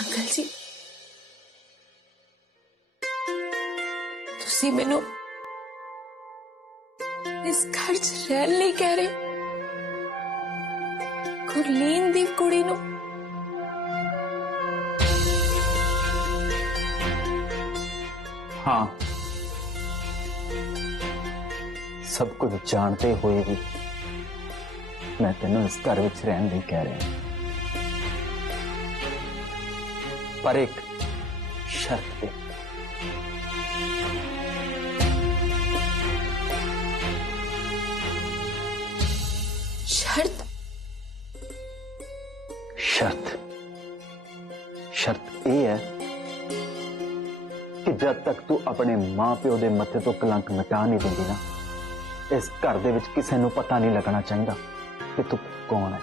Uncle जी तुसी मैनू इस घर च रहन नहीं कह रहे गुरलीन दी कुड़ी नू हाँ सब कुछ जानते हुए भी मैं तेनों इस घर में रहन नहीं कह रहा पर एक शर्त पे। शर्त शर्त शर्त यह है कि जब तक तू अपने मां प्यो के मत्थे तो कलंक मिटा नहीं देंगी ना इस घर दे विच किसी नूं पता नहीं लगना चाहिए कि तू कौन है।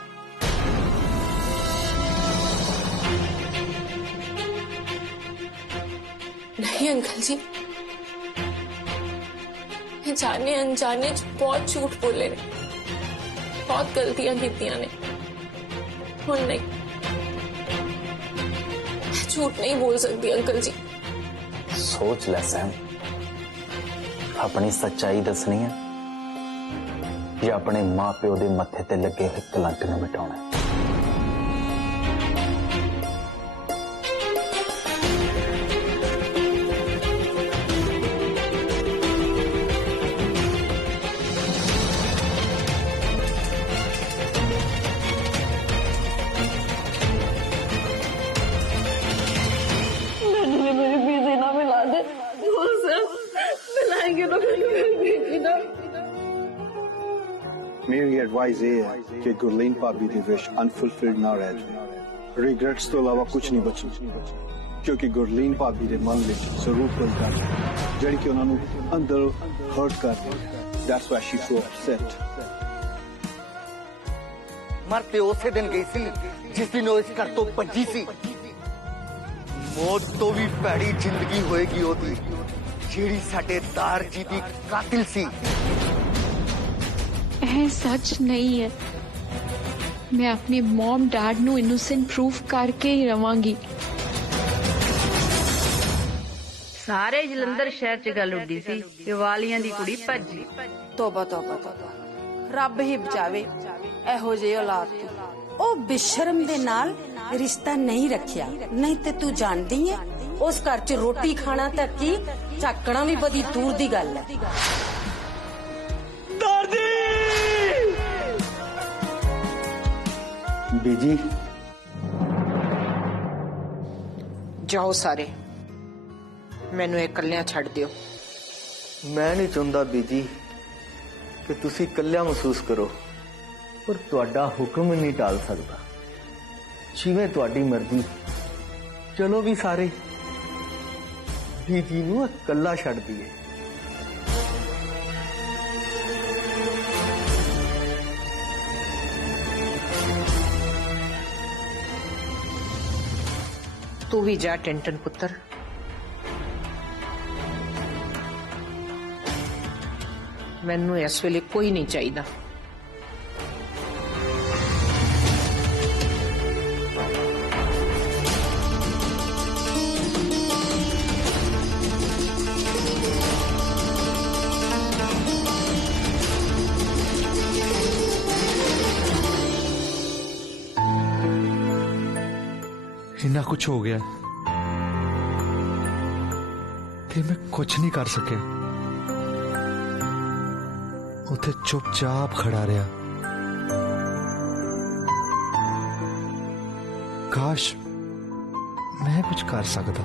नहीं अंकल जी जाने अनजाने बहुत झूठ बोले ने बहुत गलतियां कीतियां ने हुण नहीं मैं झूठ नहीं बोल सकती अंकल जी। सोच ले सैम अपनी सच्चाई दसनी है या अपने मां प्यो के मत्थे ते लगे हुए कलंक नूं मिटाउणा है। मेरी एडवाइस ये है कि गुरलीन भाभी के विश अनफुलफिल्ड ना रह जाए। रिग्रेट्स तो अलावा कुछ नहीं बचना क्योंकि गुरलीन भाभी के मन में जरूर कोई गल जिहड़ी कि उन्होंने अंदर हर्ट कर दी। That's why she so upset. मरते उसे दिन गई सी जिस दिन वो इस घर तो भजी सी। मौत तो भी भैड़ी जिंदगी होएगी ओदी जिहड़ी साडे दार जी दी कातिल सी। यह सच नहीं है। मैं अपने मॉम डैड नु इनोसेंट प्रूफ करके ही रवांगी। सारे जलंधर शहर च गल उड्डी सी कि वालियां दी कुड़ी भजी। तौबा तौबा तौबा रब ही बचावे एहो जे औलाद तू। ओ बेशरम दे नाल रिश्ता नहीं रखिया नहीं ते तू जानदी है उस घर च रोटी खाना तक की झाकना भी बड़ी दूर दी गल है। बीजी जाओ सारे मैनू एक कल्यां छड़ दियो। मैं नहीं चाहता बीजी कि तुसी कल्या महसूस करो पर तुहाडा हुक्म नहीं टाल सकता। जिवें तुहाडी मर्जी चलो भी सारे बीजी नू कल्ला छड़ दिए। तू भी जा टिंटन पुत्र। मैनू इस वेले कोई नहीं चाहिए। इतना कुछ हो गया कि मैं कुछ नहीं कर सके। उथे चुपचाप खड़ा रहा। काश मैं कुछ कर सकता।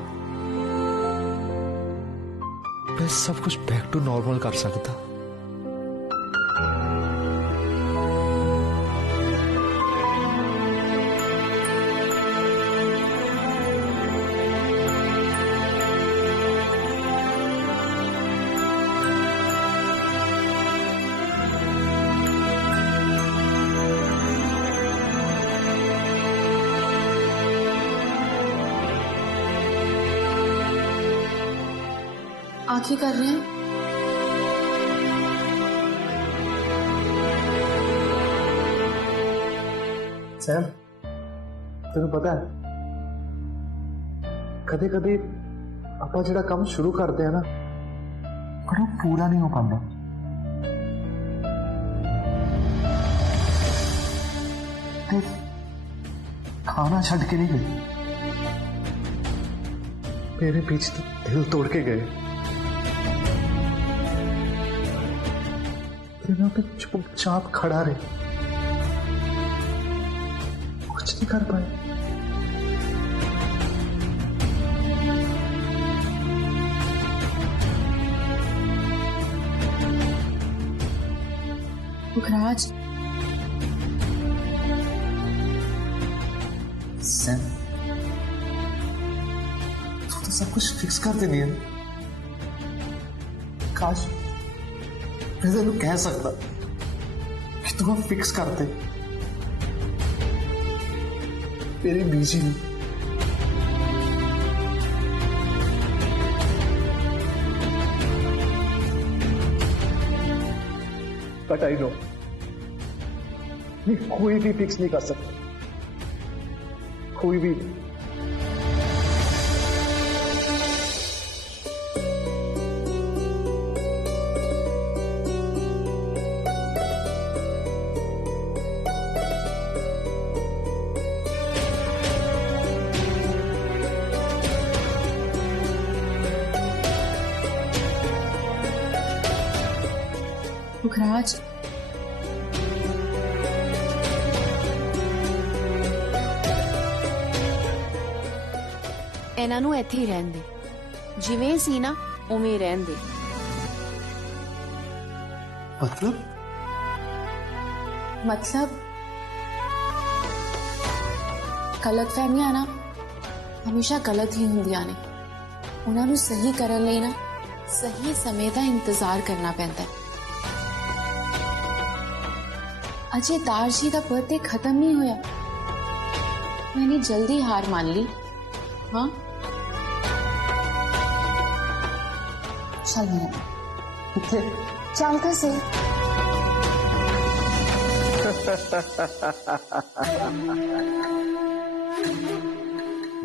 मैं सब कुछ बैक टू नॉर्मल कर सकता। आंखें कर रहे हैं। सैम तेन पता है कदे कदे ਆਪਾਂ ਜਿਹੜਾ ਕੰਮ ਸ਼ੁਰੂ ਕਰਦੇ ਆ ਨਾ ਪਰ ਉਹ ਪੂਰਾ ਨਹੀਂ ਹੋ ਪਾਉਂਦਾ। ਤੇ ਖਾਣਾ ਛੱਡ ਕੇ ਨਹੀਂ ਗਏ, ਮੇਰੇ बीच तो दिल तोड़ के गए। मैं तो चुपचाप खड़ा रहे, कुछ नहीं कर पाए। मुखराज, सैम, तू तो सब कुछ फिक्स कर देनी है। काश मैं तेन कह सकता कि तू फिक्स कर दे मेरी बीजी ने। बट आई नो ये कोई भी फिक्स नहीं कर सकता, कोई भी नहीं। मुखराज, ਇਹਨਾਂ ਨੂੰ ਇੱਥੇ ਹੀ ਰਹਿਣ ਦੇ, ਜਿਵੇਂ ਸੀ ਨਾ ਉਵੇਂ ਰਹਿਣ ਦੇ। मतलब ਗਲਤਫਹਿਮੀਆਂ ਨਾ ਹਮੇਸ਼ਾ ਗਲਤ ਹੀ ਹੁੰਦੀਆਂ ਨੇ। ਉਹਨਾਂ ਨੂੰ ਸਹੀ ਕਰਨ ਲਈ ਨਾ ਸਹੀ ਸਮੇਂ ਦਾ ਇੰਤਜ਼ਾਰ ਕਰਨਾ ਪੈਂਦਾ ਹੈ। अजय दार जी का बर्थडे खत्म नहीं होया, मैंने जल्दी हार मान ली। हाँ चल मेरा चल तो सही।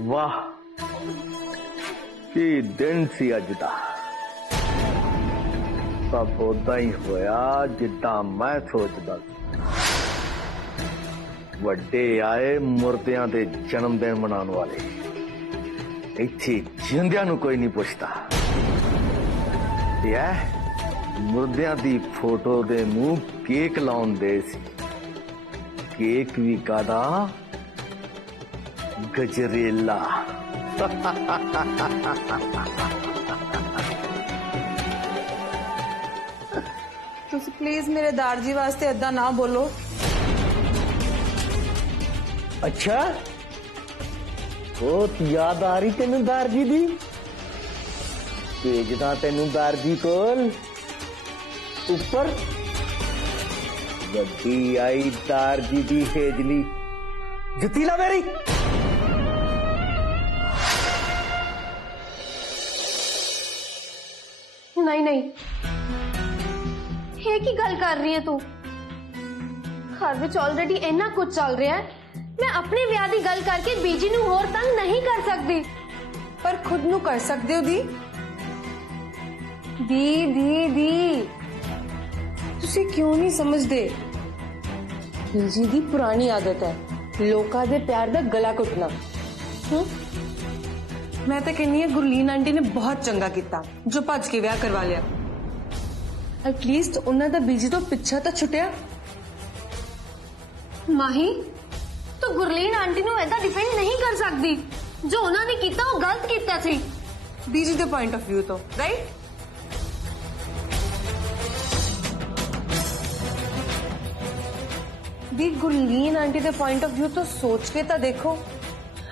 वाह की दिन सी अज दा, सब उदा ही होया जिदा मैं सोचदा। ਵੱਡੇ ਆਏ ਮੁਰਦਿਆਂ ਦੇ ਜਨਮ ਦਿਨ ਮਨਾਉਣ ਵਾਲੇ, ਇੱਥੇ ਜਿੰਦਿਆਂ ਨੂੰ ਕੋਈ ਨਹੀਂ ਪੁੱਛਦਾ। ਤੇ ਮੁਰਦਿਆਂ ਦੀ ਫੋਟੋ ਦੇ ਮੂੰਹ ਕੇਕ ਲਾਉਂਦੇ ਸੀ। ਕੇਕ ਵੀ ਕਾਦਾ, ਗਜਰੇਲਾ। ਤੁਸੀਂ ਪਲੀਜ਼ ਮੇਰੇ ਦਾਰ ਜੀ ਵਾਸਤੇ ਏਦਾਂ ਨਾ ਬੋਲੋ। अच्छा बहुत याद आ रही तेन दार जी दी, भेजना तेन दार जी कोल ऊपर। वड्डी आई दार जी दी हेजली जुत्ती ला मेरी। नहीं नहीं, ये की गल कर रही है तू? घर विच ऑलरेडी इन्ना कुछ चल रहा है, मैं अपने ब्याह की गल करके बीजी नूं होर तंग नहीं कर सकती। पर खुद नूं कर सकते हो दी। दी दी दी तुसी क्यों नहीं समझते? बीजी दी पुरानी आदत है लोकां दे प्यार दा गला घुटना। मैं तो कहनी है गुरलीन आंटी ने बहुत चंगा किया जो भज के ब्याह करवा लिया। एटलीस्ट उन्हां दा बीजी तो पिछा तो छुटिया। माही तो गुरलीन आंटी नूं ऐदा डिफेंड नहीं कर सकती, जो उन्होंने किया वो गलत किया सी। बीजी दे पॉइंट ऑफ व्यू तो right. The Gurleen aunty they point of view तो सोच के तो देखो।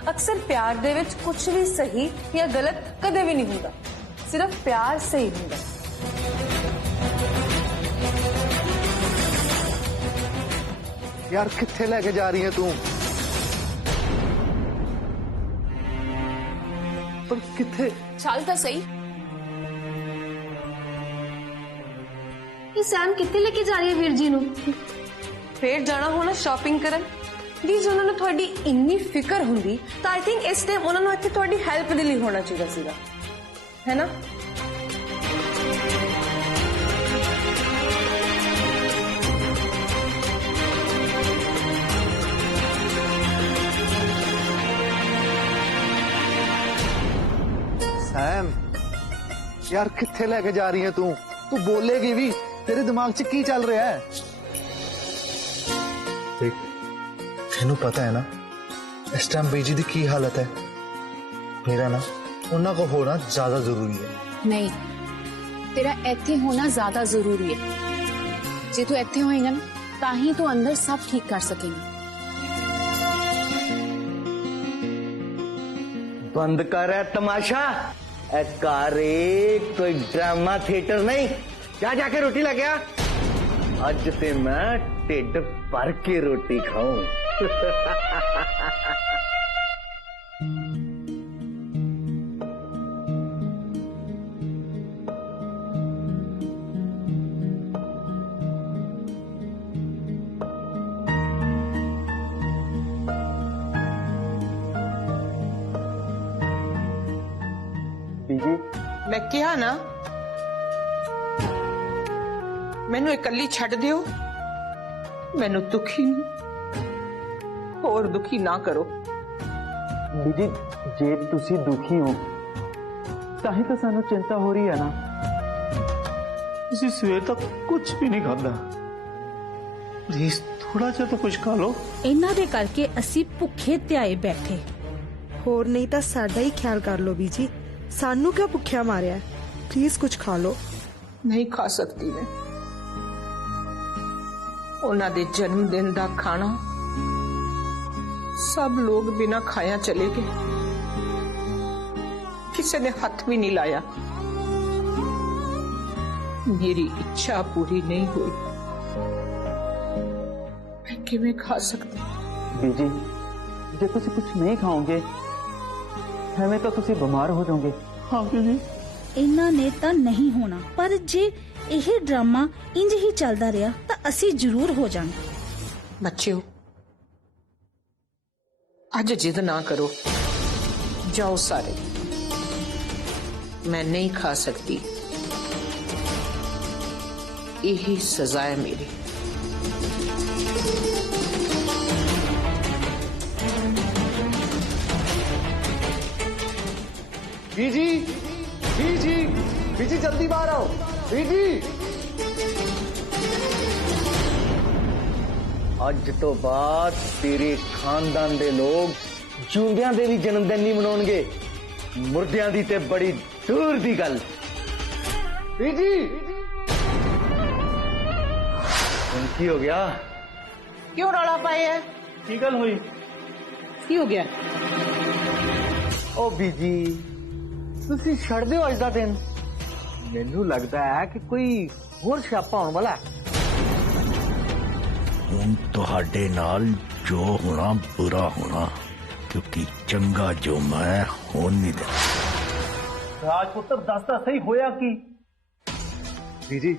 अक्सर प्यार दे विच कुछ भी सही या गलत कदे भी नहीं हुंदा, सिर्फ प्यार सही हुंदा। यार कित्थे लेके जा रही है तू? पर कित्थे? चल तो सही। ये सैम कितने लेके जा रही है वीर जी नू? फिर जाना होना शॉपिंग करन, ਪਲੀਜ਼ ਉਹਨਾਂ ਨੂੰ ਤੁਹਾਡੀ ਇੰਨੀ ਫਿਕਰ ਹੁੰਦੀ ਤਾਂ ਆਈ ਥਿੰਕ ਇਸ ਟਾਈਮ ਉਹਨਾਂ ਨੂੰ ਇੱਥੇ ਤੁਹਾਡੀ ਹੈਲਪ ਦੇ ਲਈ ਹੋਣਾ ਚਾਹੀਦਾ ਸੀਗਾ, ਹੈ ਨਾ? सैम यार कित्थे लेके जा रही है तू? तू बोलेगी भी? तेरे दिमाग च की चल रहा है? देख तेनू पता है ना इस टाइम बीजी दी की हालत है। मेरा ना उन्हां को होना ज्यादा जरूरी है। नहीं, तेरा इत्थे होना ज्यादा जरूरी है। जे तू इत्थे होएगा ना ताही तू अंदर सब ठीक कर सकेगा। बंद कर है तमाशा, कोई ड्रामा थिएटर नहीं। क्या जाके रोटी ला गया? आज से मैं ढिड भर के रोटी खाऊं। मैं क्या ना मैनू इकल्ली छड़ दियो, मैनू दुखी नहीं और दुखी ना करो। बीजी जे तुसी दुखी हो ताही तो सानू चिंता हो रही है ना। इसी सवेर तक कुछ भी नहीं खादा। प्लीज थोड़ा सा तो कुछ खा लो। इन्हां दे करके असी भुखे त्याए बैठे, होर नहीं तो साडा ही ख्याल कर लो बीजी। सानू क्या भुखिया मारिया? प्लीज कुछ खा लो। नहीं खा सकती मैं। उन्हां दे जन्मदिन दा खाना सब लोग बिना खाया चले गए, किसी ने हाथ भी नहीं लाया। मेरी इच्छा पूरी नहीं हुई, मैं किवें खा सकती? बीजी जे तुसी कुछ नहीं खाओगे हमें तो तुसी बीमार हो जाओगे। हाँ बीजी इन्हां ने तो नहीं होना, पर जे यह ड्रामा इंज ही चलता रहा तो असी जरूर हो जाएंगे। बच्चों आज जिद ना करो, जाओ सारे, मैं नहीं खा सकती, यही सजा है मेरी। बीजी बीजी बीजी जल्दी बाहर आओ। बीजी अज तो बाद तेरे खानदान दे लोग जिंदियां दे भी जन्मदिन नहीं मनाउणगे, मुर्दियां दी ते बड़ी दूर दी गल। बीजी की हो गया? क्यों रौला पाए है? की गल हुई? की हो गया? ओ बीजी तुसी छड़ दियो अज दा दिन। मैनू लगता है कि कोई होर छापा होने वाला है। हुण तुहाडे नाल जो होना बुरा होना, क्योंकि चंगा जो मैं होन नहीं देना। राजपुत्र दसदा सही होया की? बीजी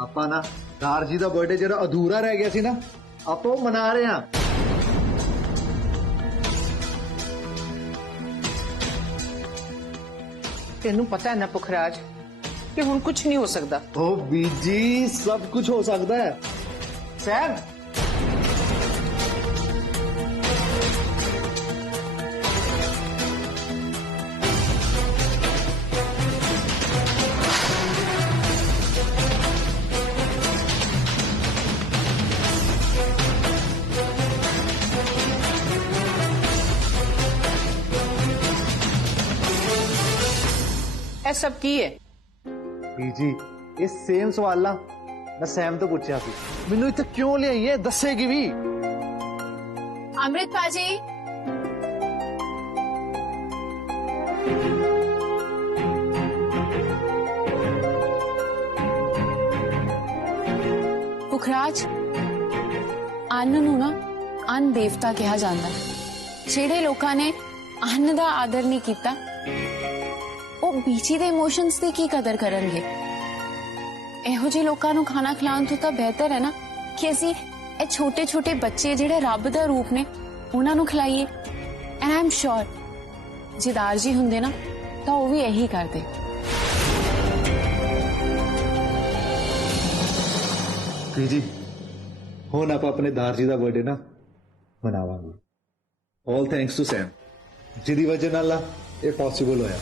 आपां ना दार जी दा बर्थडे जरा अधूरा रह गया सी ना, आपां मना रहे हैं। तेनू पता है ना पुखराज कि हुण कुछ नहीं हो सकता। ओ बीजी सब कुछ हो सकता है। सैम सब की है? बीजी ये सेम सवाल ना मैं सैम तो पूछा सी, मैनू इत्थे क्यों ले आई है दसेगी भी? अमृत पाजी पुखराज अन्न नूं ना अन्न देवता कहा जाता है। जेड़े लोकां ने अन्न दा आदर नहीं किया वो बीची दे इमोशंस दी की कदर करनगे। इहो जे लोकां नूं खाना खिलाउण तो बेहतर है ना कि असीं ए छोटे छोटे बच्चे जेड़े रब दा रूप ने ਉਹਨਾਂ ਨੂੰ ਖਿਲਾਈਏ। ਐਂਡ ਆਈ ਐਮ ਸ਼ੋਰ ਜੇ ਦਾਰ ਜੀ ਹੁੰਦੇ ਨਾ ਤਾਂ ਉਹ ਵੀ ਇਹੀ ਕਰਦੇ। ਜੀ ਹੁਣ ਆਪਾਂ ਆਪਣੇ ਦਾਰ ਜੀ ਦਾ ਬਰਥਡੇ ਨਾ ਮਨਾਵਾਂਗੇ। ਆਲ ਥੈਂਕਸ ਟੂ ਸੈਮ, ਜਿਹਦੀ ਵਜ੍ਹਾ ਨਾਲ ਇਹ ਪੋਸੀਬਲ ਹੋਇਆ।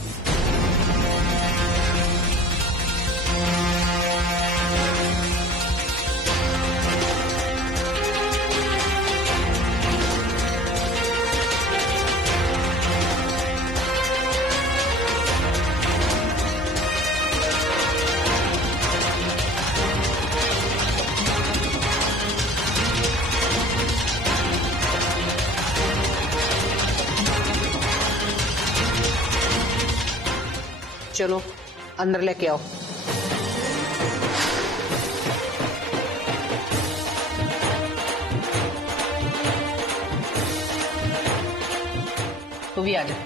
चलो अंदर लेके आओ। तू भी आ जा।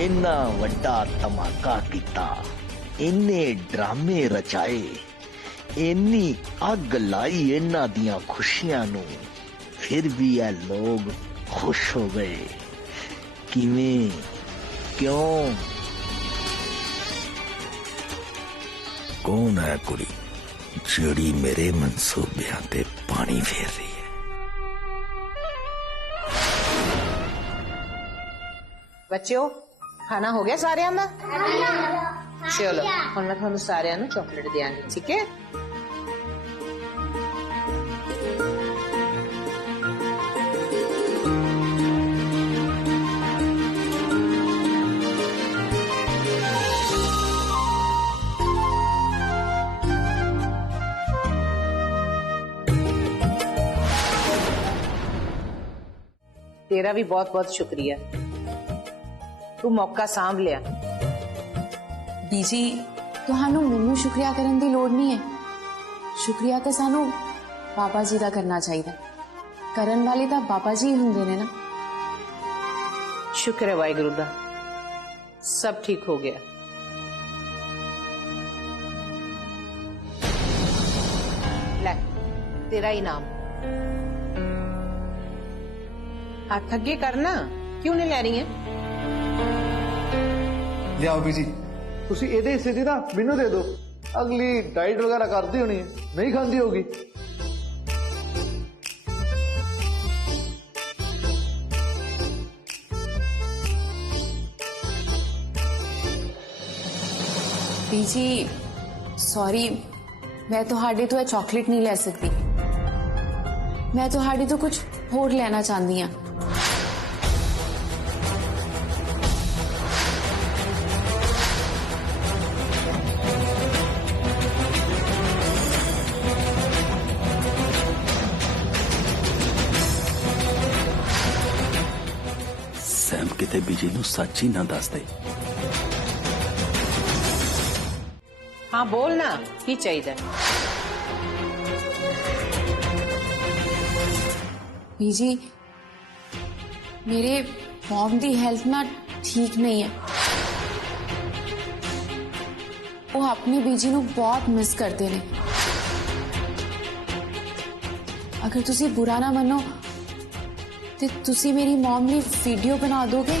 इन्ना वड्डा धमाका किता, इन्ने ड्रामे रचाए, इन्नी अग लाई इन्ना दियां खुशियां नू, फिर भी ये लोग खुश हो गए। किवें, क्यों? कौन है कुड़ी जिहड़ी मेरे मंसूबियां ते पानी फेर रही है? बच्चों खाना हो गया सारे दा? चलो हुण मैं तुहानू सारे नू चॉकलेट देंगी, ठीक है? तेरा भी बहुत बहुत शुक्रिया, तू मौका सांभ लिया। बीजी तुहानू मैनू शुक्रिया करन दी लोड़ नहीं है, शुक्रिया तो सानू बाबा जी दा करना चाहिए। करन वाले तो बाबा जी हुंदे ने ना। शुक्र है वाहिगुरु दा, सब ठीक हो गया। ले तेरा इनाम, हाथ अगे करना, क्यों नहीं ले रही है? ਲਿਆਓ ਵੀ ਜੀ, ਤੁਸੀਂ ਇਹਦੇ ਹਿੱਸੇ ਦੀ ਨਾ ਮੈਨੂੰ ਦੇ ਦਿਓ। ਅਗਲੀ ਡਾਈਟ ਵਗੈਰਾ ਕਰਦੀ ਹੋਣੀ, ਨਹੀਂ ਖਾਂਦੀ ਹੋਗੀ। बीजी सॉरी, मैं तुहाडे तो चॉकलेट नहीं ले सकती, मैं तुहाडे तो कुछ होर लेना चाहती हाँ। सैम किते बीजी नू सच ही ना दस दे। हाँ बोल ना, की चाहिए? बीजी मेरे मॉम दी हेल्थ ना ठीक नहीं है, वो अपने बीजी नू बहुत मिस करते ने। अगर तुसी बुरा ना मनो ते तुसी मेरी मॉम ने वीडियो बना दोगे?